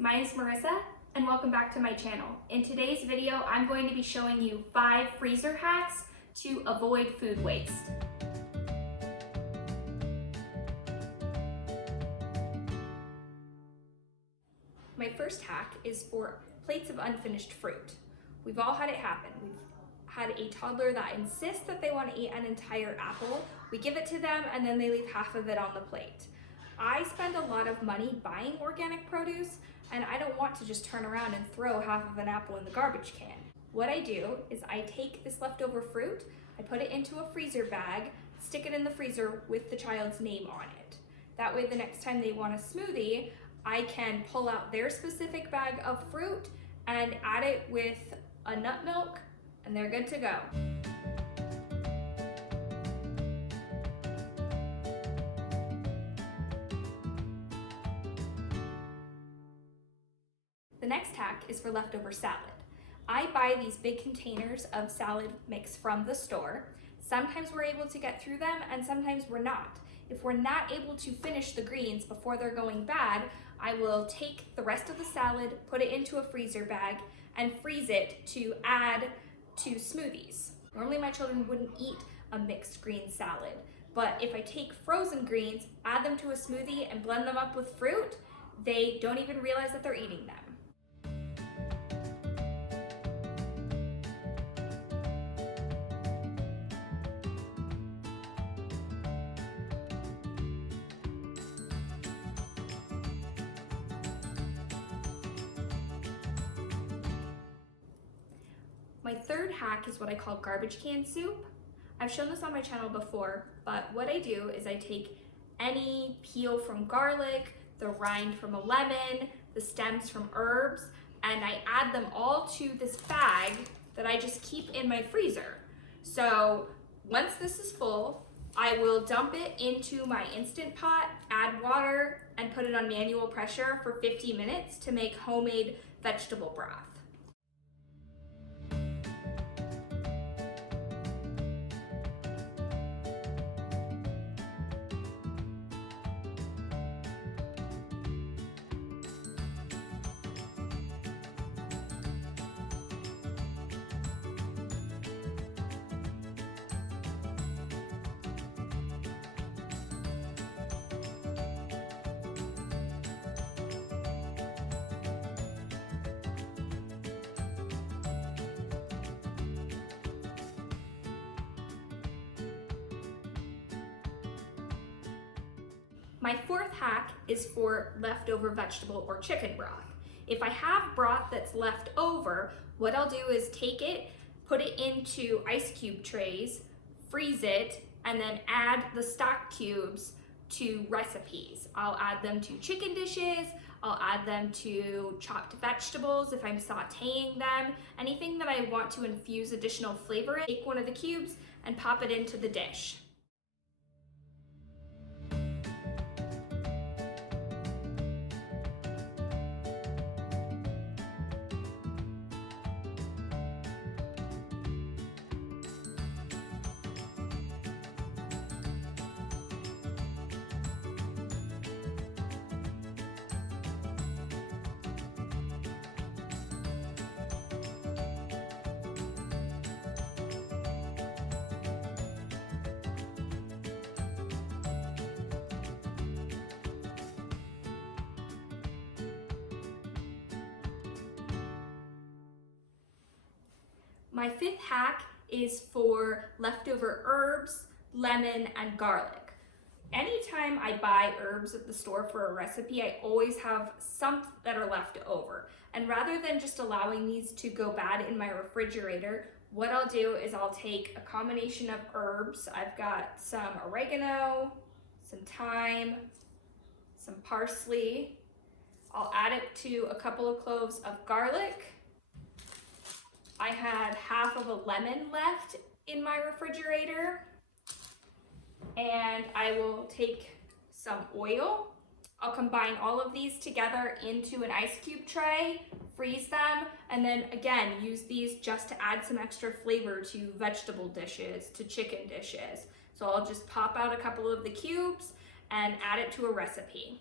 my name is Marissa and welcome back to my channel. In today's video, I'm going to be showing you 5 freezer hacks to avoid food waste. My first hack is for plates of unfinished fruit. We've all had it happen. We've had a toddler that insists that they want to eat an entire apple. We give it to them and then they leave half of it on the plate. I spend a lot of money buying organic produce and I don't want to just turn around and throw half of an apple in the garbage can. What I do is I take this leftover fruit, I put it into a freezer bag, stick it in the freezer with the child's name on it. That way the next time they want a smoothie, I can pull out their specific bag of fruit and add it with a nut milk and they're good to go. The next hack is for leftover salad. I buy these big containers of salad mix from the store. Sometimes we're able to get through them and sometimes we're not. If we're not able to finish the greens before they're going bad, I will take the rest of the salad, put it into a freezer bag, and freeze it to add to smoothies. Normally my children wouldn't eat a mixed green salad, but if I take frozen greens, add them to a smoothie, and blend them up with fruit, they don't even realize that they're eating them. My third hack is what I call garbage can soup. I've shown this on my channel before, but what I do is I take any peel from garlic, the rind from a lemon, the stems from herbs, and I add them all to this bag that I just keep in my freezer. So once this is full, I will dump it into my Instant Pot, add water, and put it on manual pressure for 50 minutes to make homemade vegetable broth. My fourth hack is for leftover vegetable or chicken broth. If I have broth that's left over, what I'll do is take it, put it into ice cube trays, freeze it, and then add the stock cubes to recipes. I'll add them to chicken dishes, I'll add them to chopped vegetables if I'm sauteing them, anything that I want to infuse additional flavor in. Take one of the cubes and pop it into the dish. My fifth hack is for leftover herbs, lemon, and garlic. Anytime I buy herbs at the store for a recipe, I always have some that are left over. And rather than just allowing these to go bad in my refrigerator, what I'll do is I'll take a combination of herbs. I've got some oregano, some thyme, some parsley. I'll add it to a couple of cloves of garlic. I had half of a lemon left in my refrigerator, and I will take some oil. I'll combine all of these together into an ice cube tray, freeze them, and then again use these just to add some extra flavor to vegetable dishes, to chicken dishes. So I'll just pop out a couple of the cubes and add it to a recipe.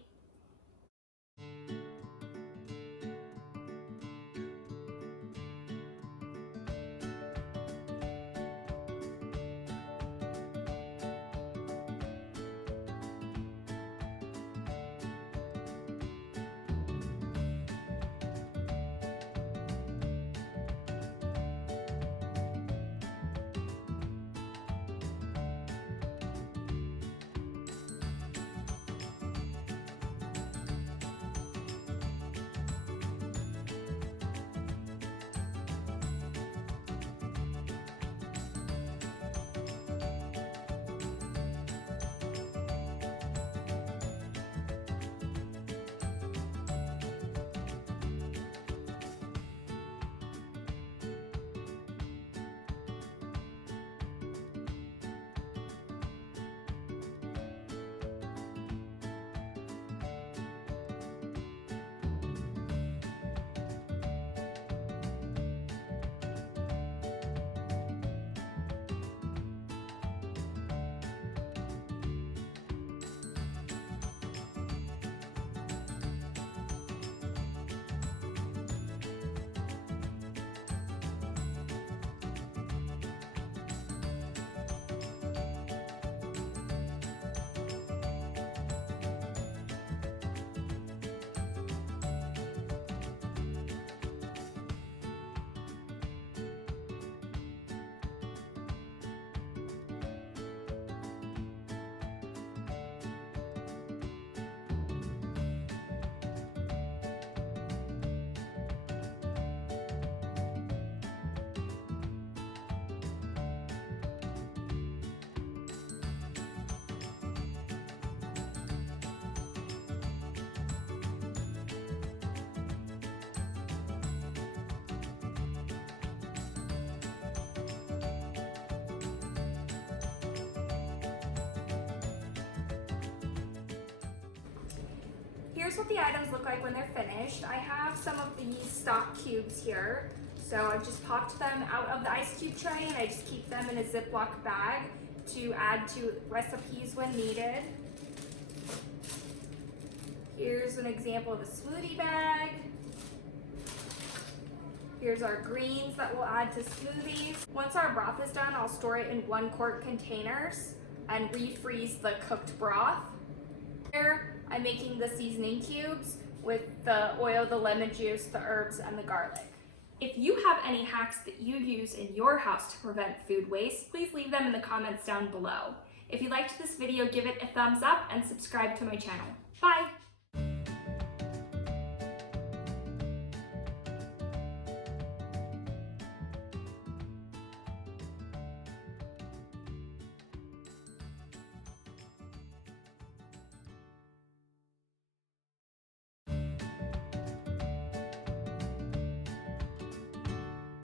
here's what the items look like when they're finished. I have some of these stock cubes here. So I've just popped them out of the ice cube tray and I just keep them in a Ziploc bag to add to recipes when needed. Here's an example of a smoothie bag. Here's our greens that we'll add to smoothies. Once our broth is done, I'll store it in 1-quart containers and refreeze the cooked broth. Here, I'm making the seasoning cubes with the oil, the lemon juice, the herbs, and the garlic. If you have any hacks that you use in your house to prevent food waste, please leave them in the comments down below. If you liked this video, give it a thumbs up and subscribe to my channel. Bye!